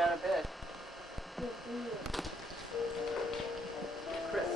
out of bed. Chris.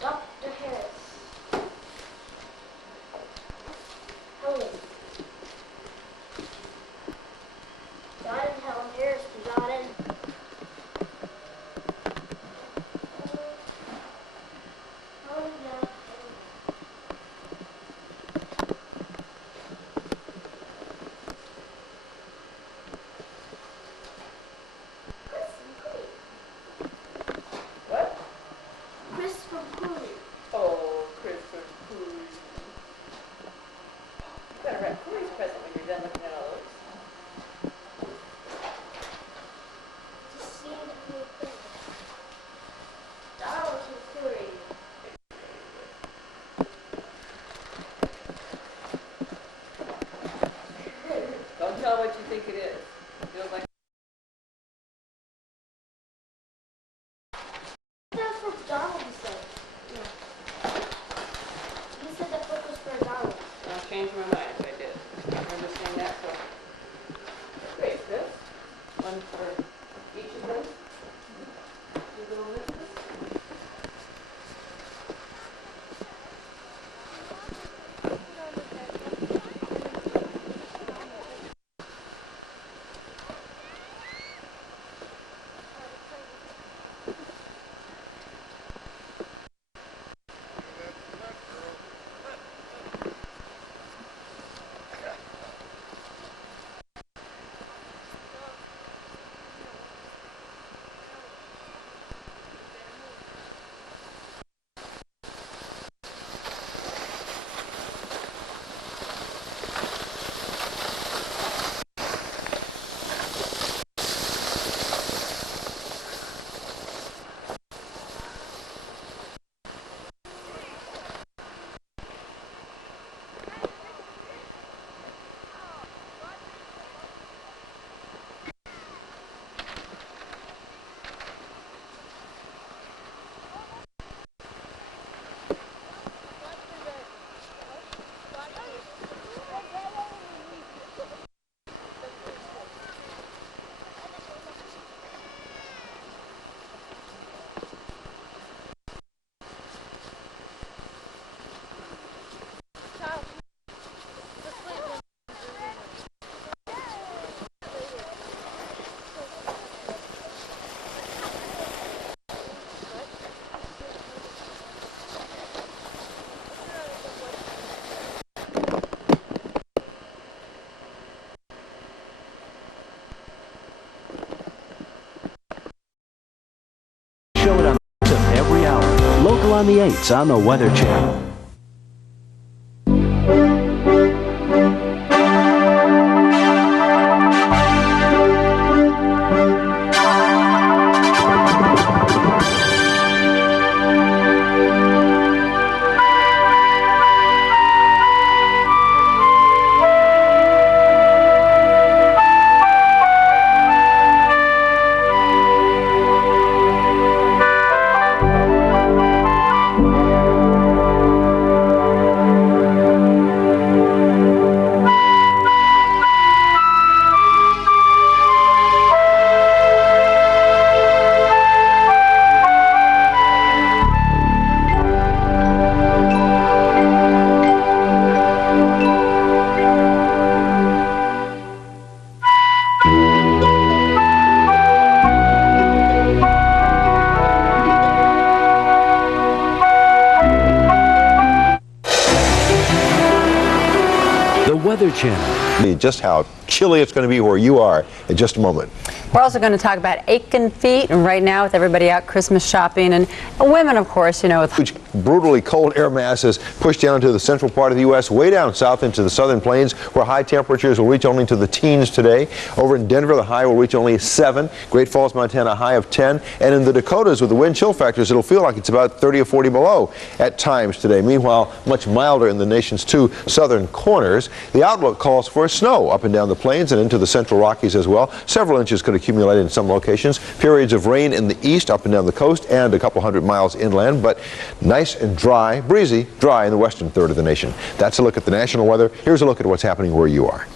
Dr. Harris. Helen. John and Helen Harris for John and What? Christopher Cooley. Oh, Christopher Cooley. You better wrap Cooley's present when you're done looking at all those. Just seemed to be a thing. Donald Cooley. Don't tell what you think it is. It feels like That's for Donald, he said. No. He said that book was for Donald. I'll change my mind if I did. I remember saying that, so. Great, this. One for each of them. Two little mixes. Show it on every hour. Local on the 8s on the Weather Channel. The Weather Channel. Just how chilly it's going to be where you are in just a moment. We're also going to talk about aching feet, and right now with everybody out Christmas shopping, and women, of course, you know. Huge, brutally cold air masses pushed down to the central part of the U.S., way down south into the southern plains, where high temperatures will reach only to the teens today. Over in Denver, the high will reach only 7. Great Falls, Montana, a high of 10. And in the Dakotas, with the wind chill factors, it'll feel like it's about 30 or 40 below at times today. Meanwhile, much milder in the nation's 2 southern corners. The outlook calls for snow up and down the plains and into the central Rockies as well. Several inches could accumulate in some locations. Periods of rain in the east, up and down the coast, and a couple hundred miles inland, but nice and dry, breezy, dry in the western third of the nation. That's a look at the national weather. Here's a look at what's happening where you are.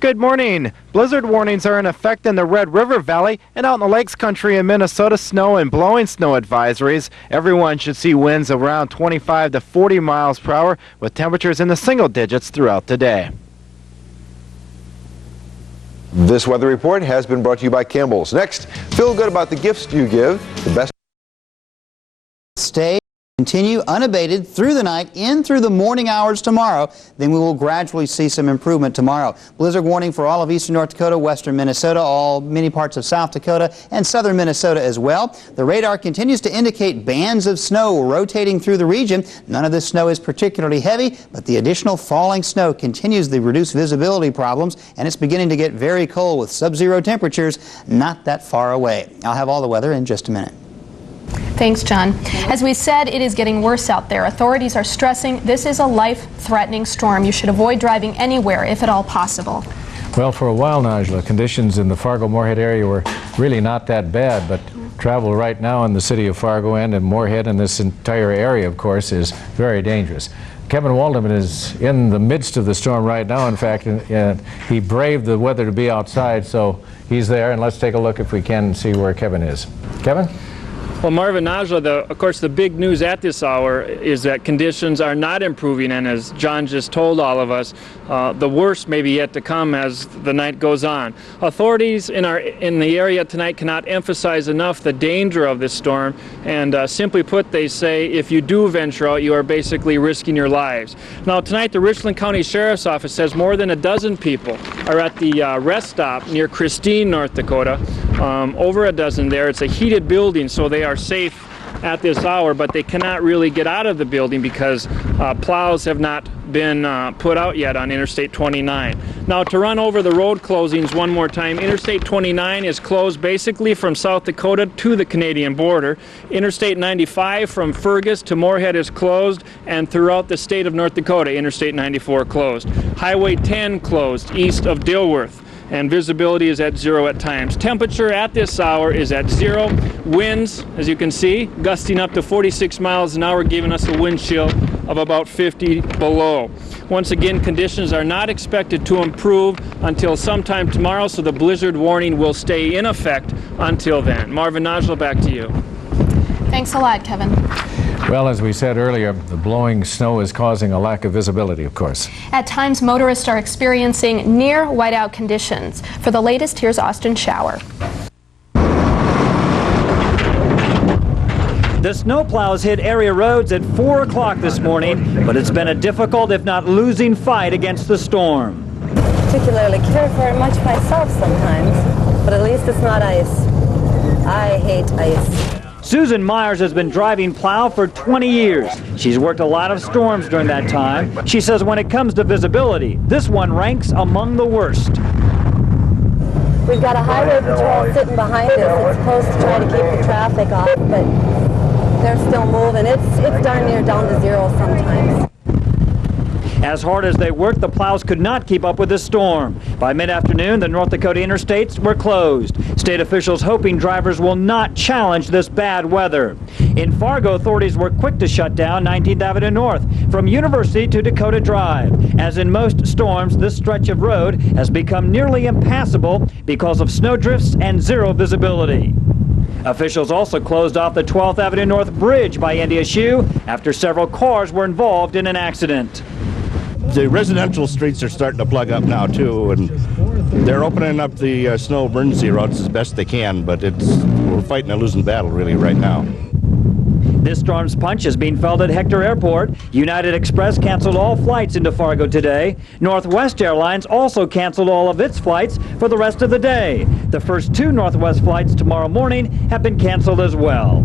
Good morning. Blizzard warnings are in effect in the Red River Valley and out in the Lakes Country in Minnesota. Snow and blowing snow advisories. Everyone should see winds around 25 to 40 miles per hour with temperatures in the single digits throughout the day. This weather report has been brought to you by Campbell's. Next, feel good about the gifts you give. The best. Continue unabated through the night, in through the morning hours tomorrow. Then we will gradually see some improvement tomorrow. Blizzard warning for all of eastern North Dakota, western Minnesota, many parts of South Dakota, and southern Minnesota as well. The radar continues to indicate bands of snow rotating through the region. None of this snow is particularly heavy, but the additional falling snow continues the reduced visibility problems, and it's beginning to get very cold with sub-zero temperatures not that far away. I'll have all the weather in just a minute. Thanks, John. As we said, it is getting worse out there. Authorities are stressing this is a life-threatening storm. You should avoid driving anywhere if at all possible. Well, for a while, Najla, conditions in the Fargo-Moorhead area were really not that bad, but travel right now in the city of Fargo and in Moorhead and this entire area, of course, is very dangerous. Kevin Waldman is in the midst of the storm right now. In fact, he braved the weather to be outside, so he's there, and let's take a look if we can see where Kevin is. Kevin? Well, Marvin, Najla, of course, the big news at this hour is that conditions are not improving, and as John just told all of us, the worst may be yet to come as the night goes on. Authorities in the area tonight cannot emphasize enough the danger of this storm, and simply put, they say if you do venture out, you are basically risking your lives. Now, tonight, the Richland County Sheriff's Office says more than a dozen people are at the rest stop near Christine, North Dakota. Over a dozen there. It's a heated building, so they are safe at this hour, but they cannot really get out of the building because plows have not been put out yet on Interstate 29. Now, to run over the road closings one more time, Interstate 29 is closed basically from South Dakota to the Canadian border. Interstate 95 from Fergus to Moorhead is closed, and throughout the state of North Dakota, Interstate 94 closed. Highway 10 closed east of Dilworth, and visibility is at 0 at times. Temperature at this hour is at 0. Winds, as you can see, gusting up to 46 miles an hour, giving us a wind chill of about 50 below. Once again, conditions are not expected to improve until sometime tomorrow, so the blizzard warning will stay in effect until then. Marvin, Najla, back to you. Thanks a lot, Kevin. Well, as we said earlier, the blowing snow is causing a lack of visibility, of course. At times, motorists are experiencing near whiteout conditions. For the latest, here's Austin Shower. The snowplows hit area roads at 4 o'clock this morning, but it's been a difficult, if not losing, fight against the storm. Particularly care for it much myself sometimes, but at least it's not ice. I hate ice. Susan Myers has been driving plow for 20 years. She's worked a lot of storms during that time. She says when it comes to visibility, this one ranks among the worst. We've got a highway patrol sitting behind us that's supposed to try to keep the traffic off, but they're still moving. It's darn near down to 0 sometimes. As hard as they worked, the plows could not keep up with the storm. By mid-afternoon, the North Dakota interstates were closed. State officials hoping drivers will not challenge this bad weather. In Fargo, authorities were quick to shut down 19th Avenue North from University to Dakota Drive. As in most storms, this stretch of road has become nearly impassable because of snowdrifts and 0 visibility. Officials also closed off the 12th Avenue North Bridge by NDSU after several cars were involved in an accident. The residential streets are starting to plug up now too, and they're opening up the snow emergency routes as best they can, but we're fighting a losing battle really right now. This storm's punch is being felt at Hector Airport. United Express canceled all flights into Fargo today. Northwest Airlines also canceled all of its flights for the rest of the day. The first 2 Northwest flights tomorrow morning have been canceled as well.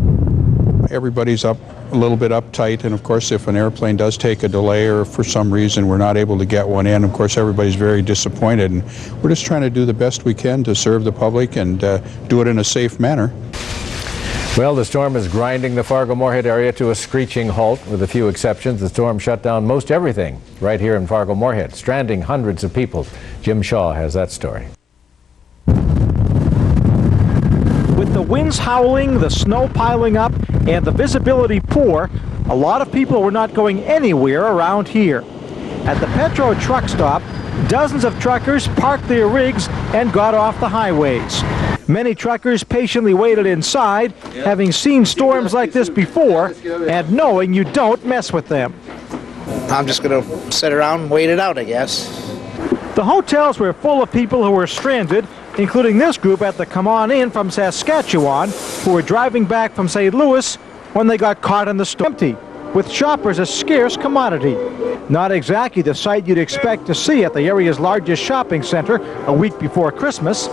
Everybody's up a little bit uptight, and of course if an airplane does take a delay or for some reason we're not able to get one in, of course everybody's very disappointed, and we're just trying to do the best we can to serve the public and do it in a safe manner. Well, the storm is grinding the Fargo-Moorhead area to a screeching halt. With a few exceptions, the storm shut down most everything right here in Fargo-Moorhead, stranding hundreds of people. Jim Shaw has that story. With the winds howling, the snow piling up, and the visibility poor, a lot of people were not going anywhere around here. At the Petro truck stop, dozens of truckers parked their rigs and got off the highways. Many truckers patiently waited inside, having seen storms like this before and knowing you don't mess with them. I'm just going to sit around and wait it out, I guess. The hotels were full of people who were stranded, including this group at the Come On In from Saskatchewan, who were driving back from St. Louis when they got caught in the storm. Empty, with shoppers a scarce commodity. Not exactly the sight you'd expect to see at the area's largest shopping center a week before Christmas.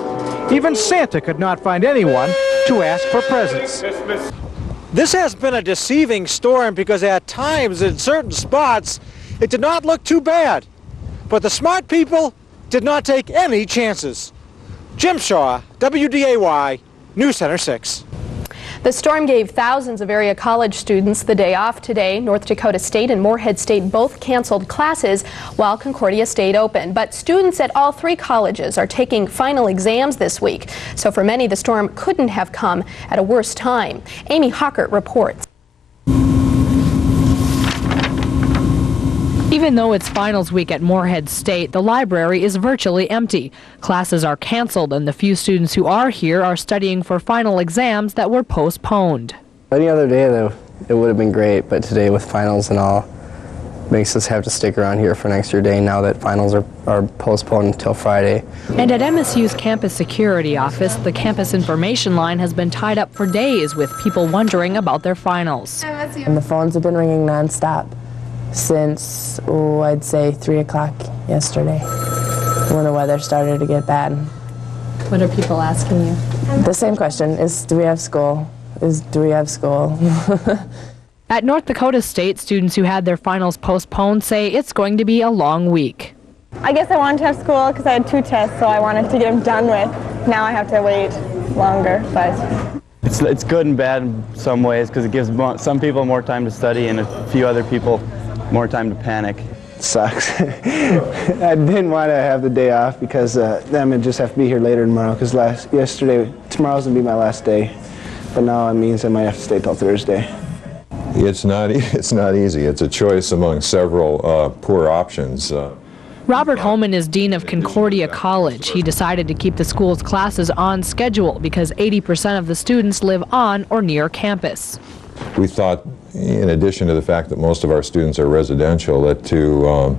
Even Santa could not find anyone to ask for presents. This has been a deceiving storm because at times in certain spots it did not look too bad. But the smart people did not take any chances. Jim Shaw, WDAY, News Center 6. The storm gave thousands of area college students the day off today. North Dakota State and Moorhead State both canceled classes while Concordia stayed open. But students at all 3 colleges are taking final exams this week. So for many, the storm couldn't have come at a worse time. Amy Hockert reports. Even though it's finals week at Moorhead State, the library is virtually empty. Classes are canceled, and the few students who are here are studying for final exams that were postponed. Any other day, though, it would have been great, but today with finals and all, makes us have to stick around here for an extra day now that finals are postponed until Friday. And at MSU's campus security office, the campus information line has been tied up for days with people wondering about their finals. And the phones have been ringing nonstop since, I'd say 3 o'clock yesterday when the weather started to get bad. What are people asking you? The same question is, do we have school? Do we have school? At North Dakota State, students who had their finals postponed say it's going to be a long week. I guess I wanted to have school because I had 2 tests, so I wanted to get them done with. Now I have to wait longer, but it's good and bad in some ways because it gives some people more time to study and a few other people more time to panic. Sucks. I didn't want to have the day off because then I'm going to just have to be here later tomorrow because tomorrow's going to be my last day. But now it means I might have to stay till Thursday. It's not easy. It's a choice among several poor options. Robert Holman is dean of Concordia College. He decided to keep the school's classes on schedule because 80% of the students live on or near campus. We thought, in addition to the fact that most of our students are residential, that to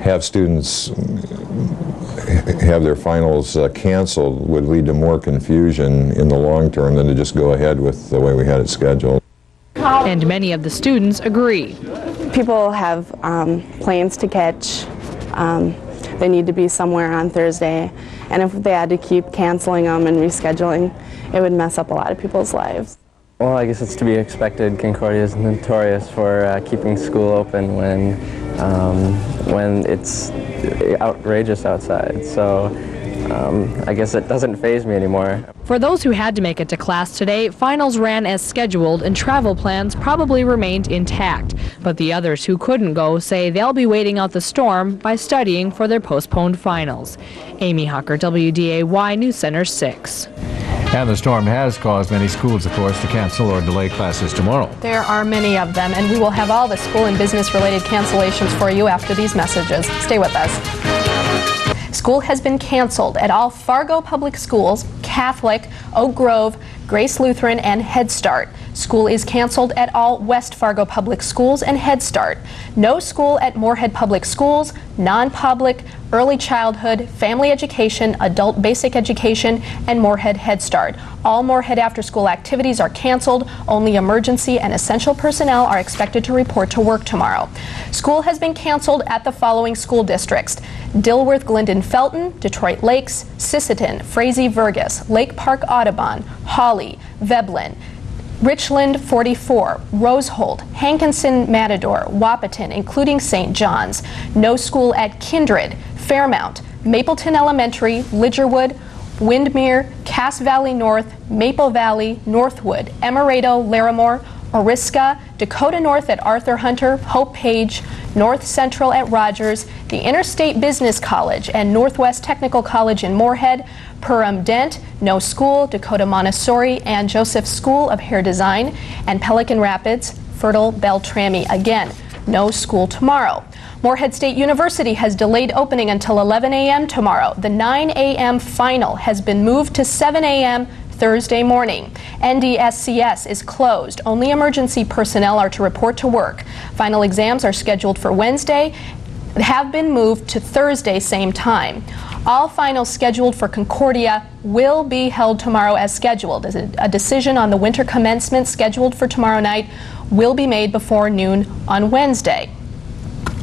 have students have their finals canceled would lead to more confusion in the long term than to just go ahead with the way we had it scheduled. And many of the students agree. People have planes to catch. They need to be somewhere on Thursday. And if they had to keep canceling them and rescheduling, it would mess up a lot of people's lives. Well, I guess it's to be expected. Concordia is notorious for keeping school open when it's outrageous outside. So I guess it doesn't faze me anymore. For those who had to make it to class today, finals ran as scheduled and travel plans probably remained intact. But the others who couldn't go say they'll be waiting out the storm by studying for their postponed finals. Amy Hocker, WDAY News Center 6. And the storm has caused many schools, of course, to cancel or delay classes tomorrow. There are many of them, and we will have all the school and business-related cancellations for you after these messages. Stay with us. School has been canceled at all Fargo Public Schools, Catholic, Oak Grove, Grace Lutheran, and Head Start. School is canceled at all West Fargo Public Schools and Head Start. No school at Moorhead Public Schools, non-public, early childhood, family education, adult basic education, and Moorhead Head Start. All Moorhead after-school activities are canceled. Only emergency and essential personnel are expected to report to work tomorrow. School has been canceled at the following school districts: Dilworth, Glendon, Felton, Detroit Lakes, Sisseton, Frazee, Vergas, Lake Park, Audubon, Hawley, Veblen, Richland 44, Roseholt, Hankinson, Matador, Wapaton, including St. John's. No school at Kindred, Fairmount, Mapleton Elementary, Lidgerwood, Windmere, Cass Valley North, Maple Valley, Northwood, Emerado, Larimore, Oriska, Dakota North at Arthur Hunter, Hope Page, North Central at Rogers, the Interstate Business College and Northwest Technical College in Moorhead, Perham Dent, no school, Dakota Montessori and Joseph School of Hair Design, and Pelican Rapids, Fertile, Beltrami. Again, no school tomorrow. Moorhead State University has delayed opening until 11 a.m. tomorrow. The 9 a.m. final has been moved to 7 a.m. Thursday morning. NDSCS is closed. Only emergency personnel are to report to work. Final exams are scheduled for Wednesday, have been moved to Thursday same time. All finals scheduled for Concordia will be held tomorrow as scheduled. A decision on the winter commencement scheduled for tomorrow night will be made before noon on Wednesday.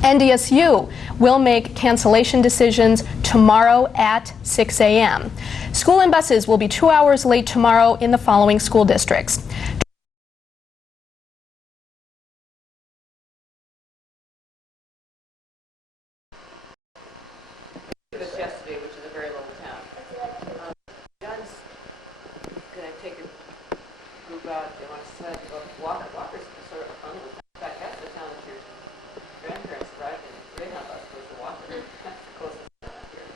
NDSU will make cancellation decisions tomorrow at 6 a.m. School and buses will be 2 hours late tomorrow in the following school districts: yesterday, which is a very little town. John's going to take a group out. They want to go to Walker. Walker's sort of a fun little town. In fact, that's the town that your grandparents arrived in. Greyhound bus goes to Walker. That's the closest town out here.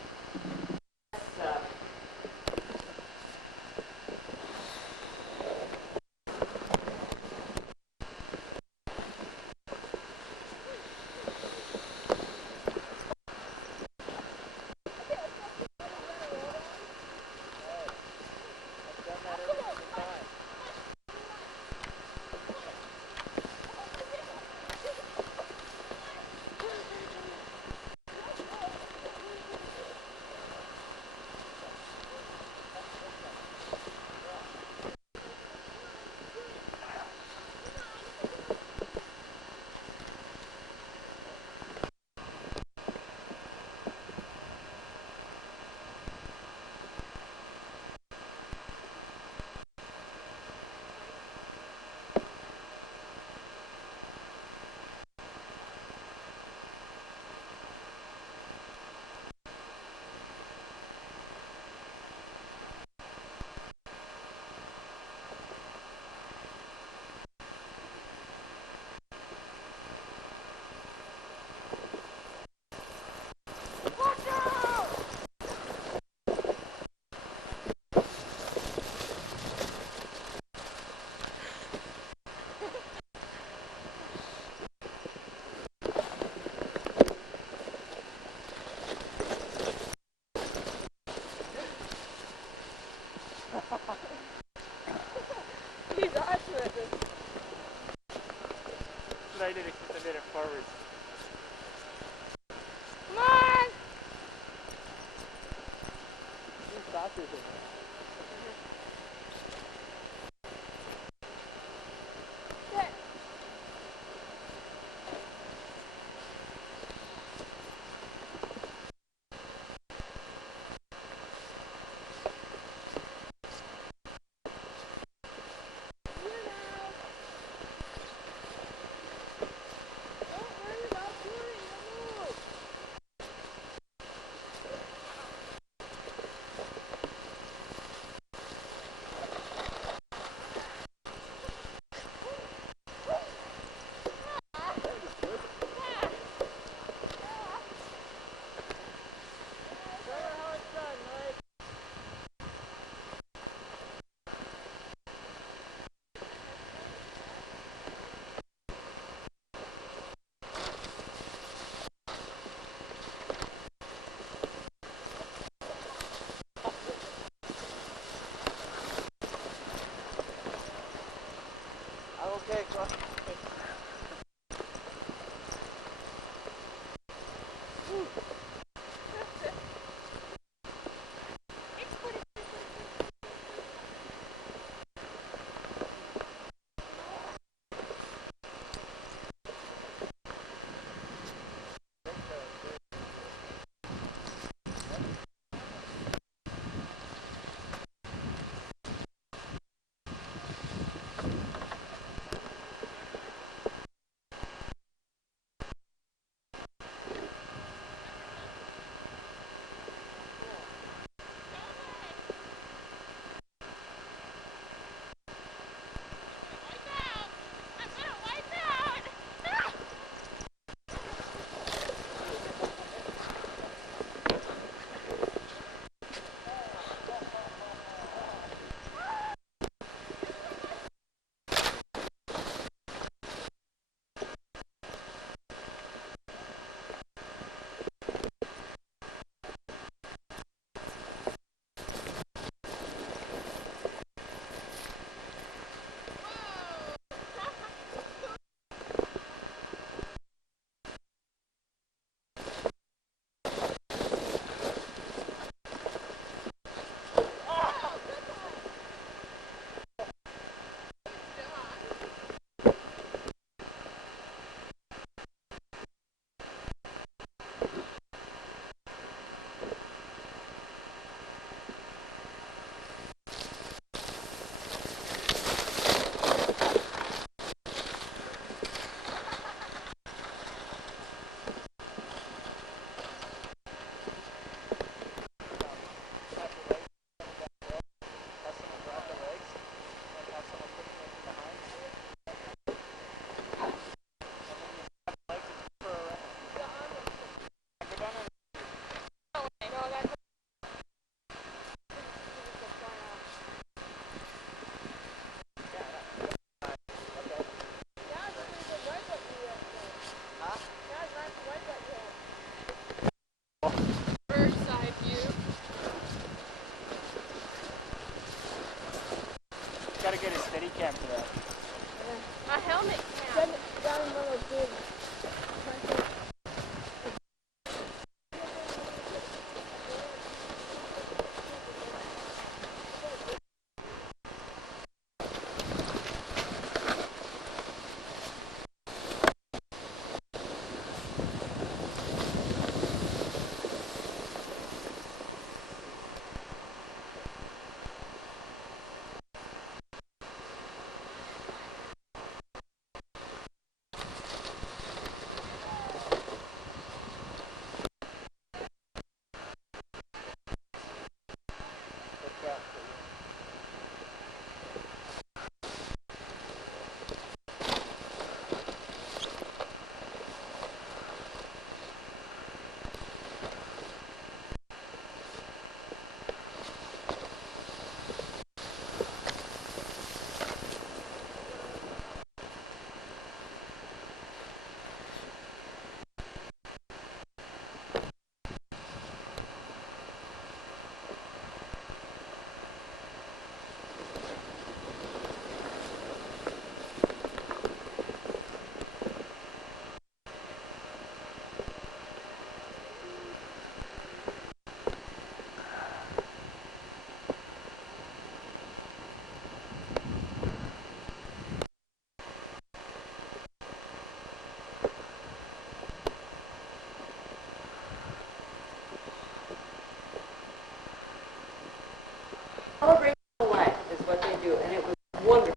Celebrate life is what they do, and it was wonderful.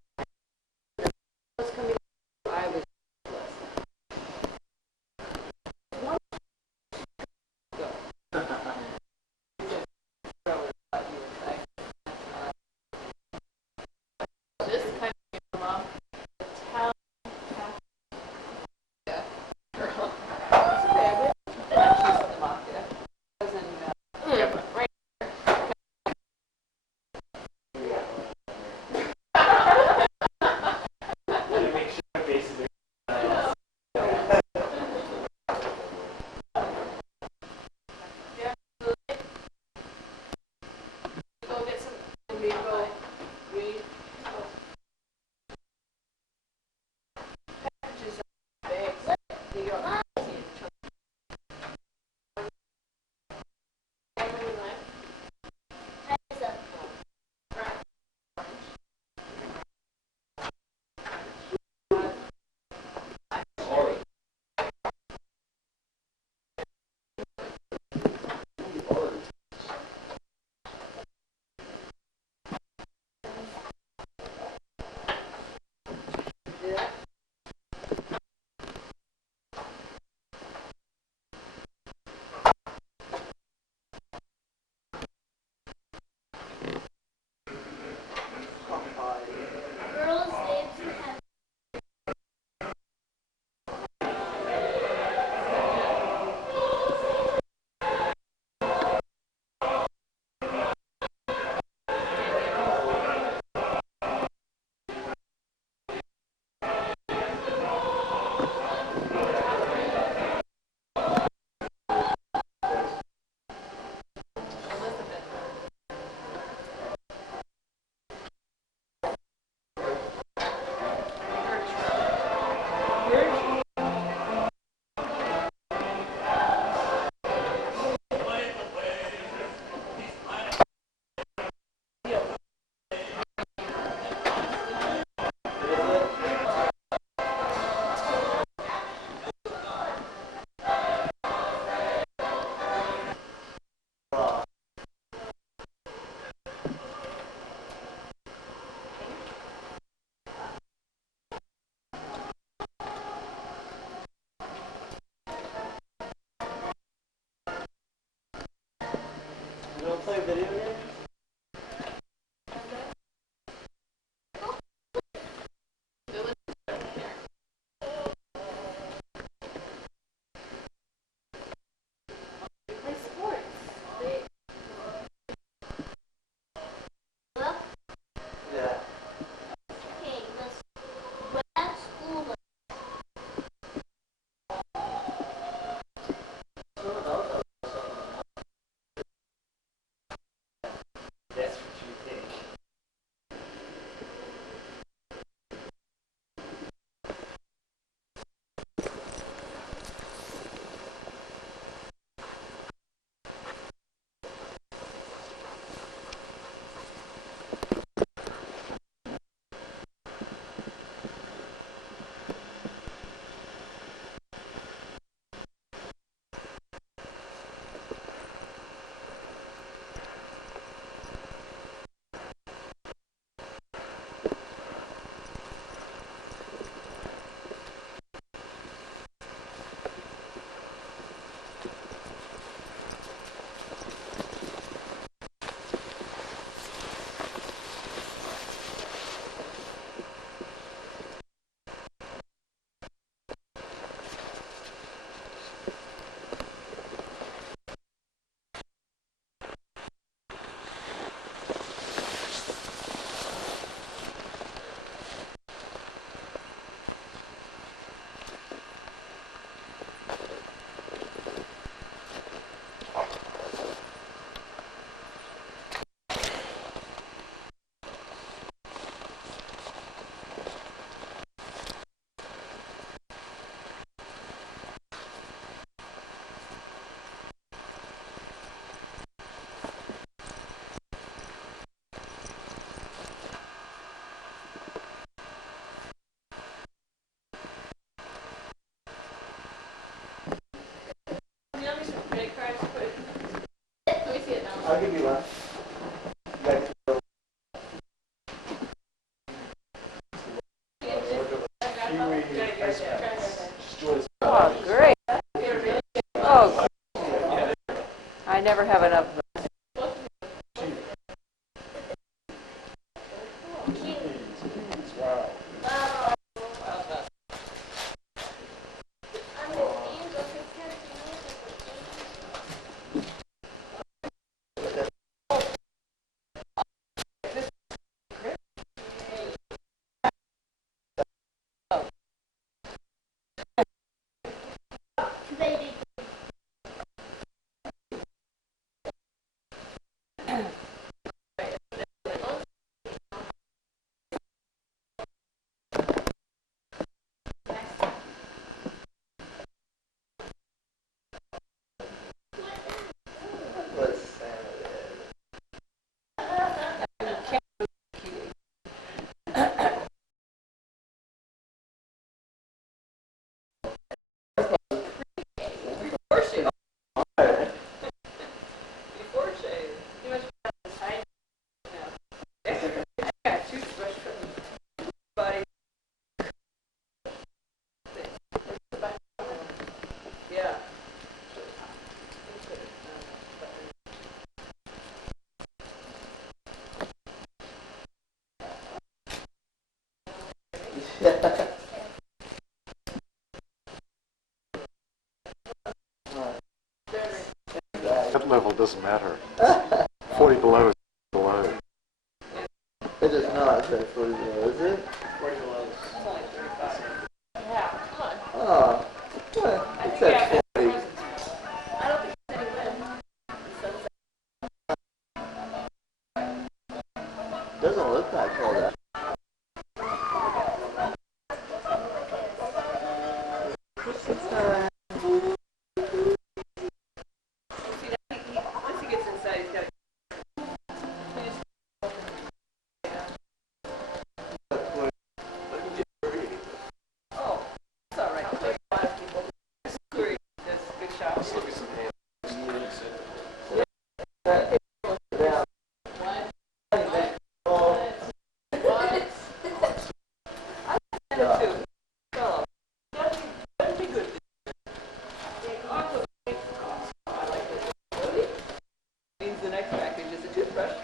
I was coming, I was just kind of came off the town. Credit cards, put it. Let me see it now. I'll give you one. never have enough of them. That level doesn't matter. 40 below is below. It is not 40 below, is it? 40 below. It's only 35. Yeah, come on. Oh, well, it's at 40. I don't think it's any wind. Doesn't look that cold out. Once he gets inside, he's got to. Oh, it's all right. There's a lot of people. It's great. That's a good shot. Let's look at some hands. The next package is a toothbrush.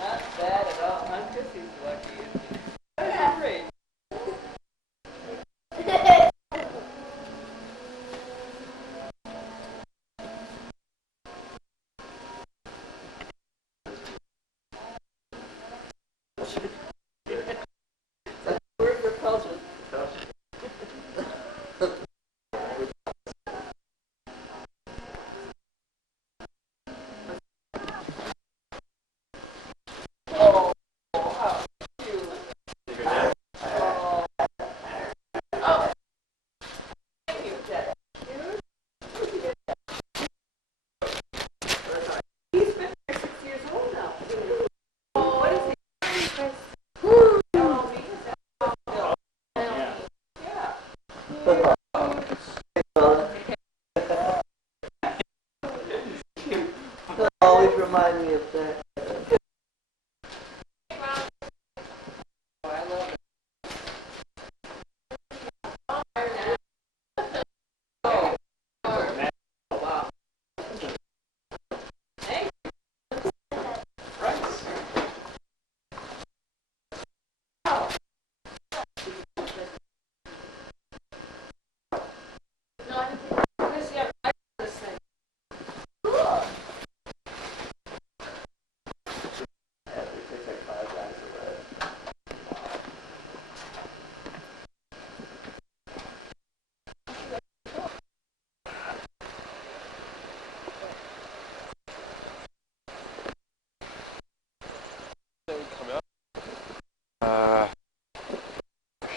Not bad at all. Hunter, he's lucky. That's great. That's the word repulsion. Always remind me of that.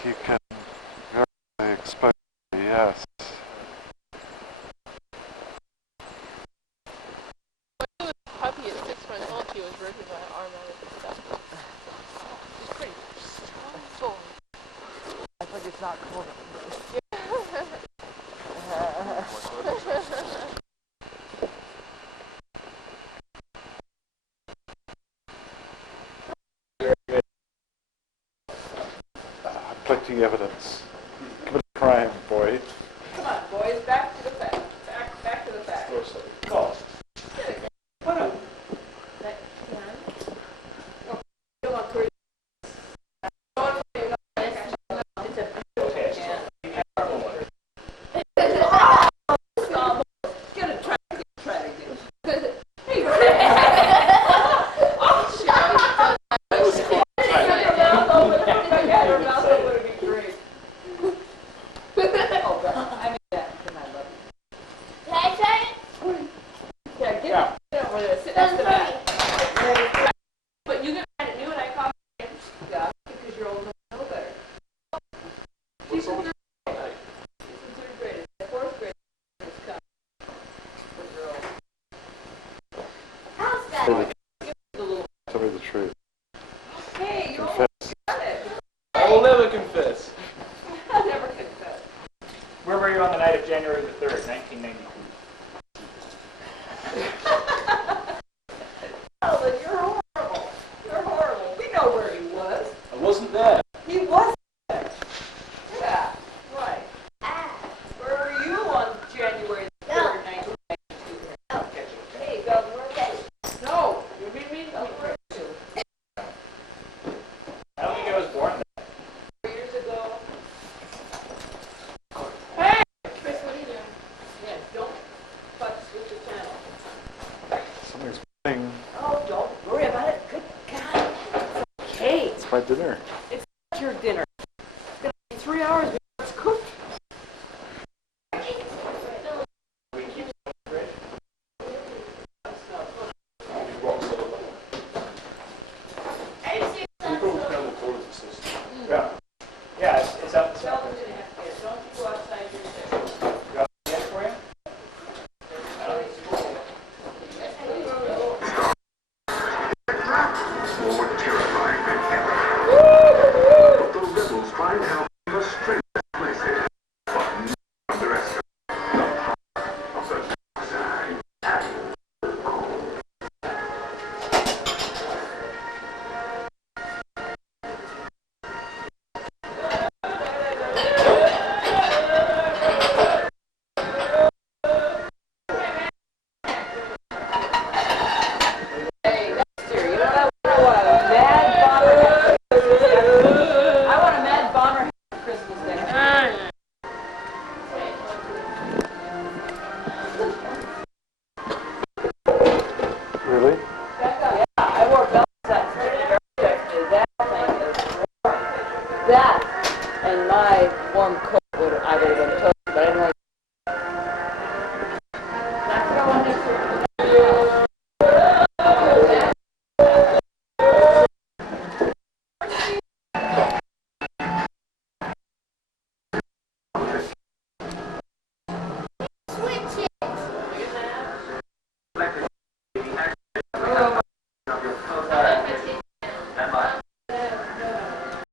You can very expose me, yes. Puppy at 6 months old, she was ripping my arm out of the stuff. She's pretty strong. I think it's not cold. I'm collecting evidence. Commit a crime, boy. Never confess. Never confess. Where were you on the night of January the 3rd, 1992? Oh, but you're horrible. You're horrible. We know where he was. I wasn't there. He was there. Yeah, right. Where were you on January 3rd, 1992? Hey, Governor. No, you mean me? Governor. I don't think I was born there. 4 years ago. Hey! Chris, what are you doing? Yeah, don't switch the channel. Somebody's playing. Oh, don't worry about it. Good God. It's okay. It's my dinner. It's not your dinner. It's going to be 3 hours before it's cooked. Yeah, it's up. Sheldon's going to have to get it. Don't you go out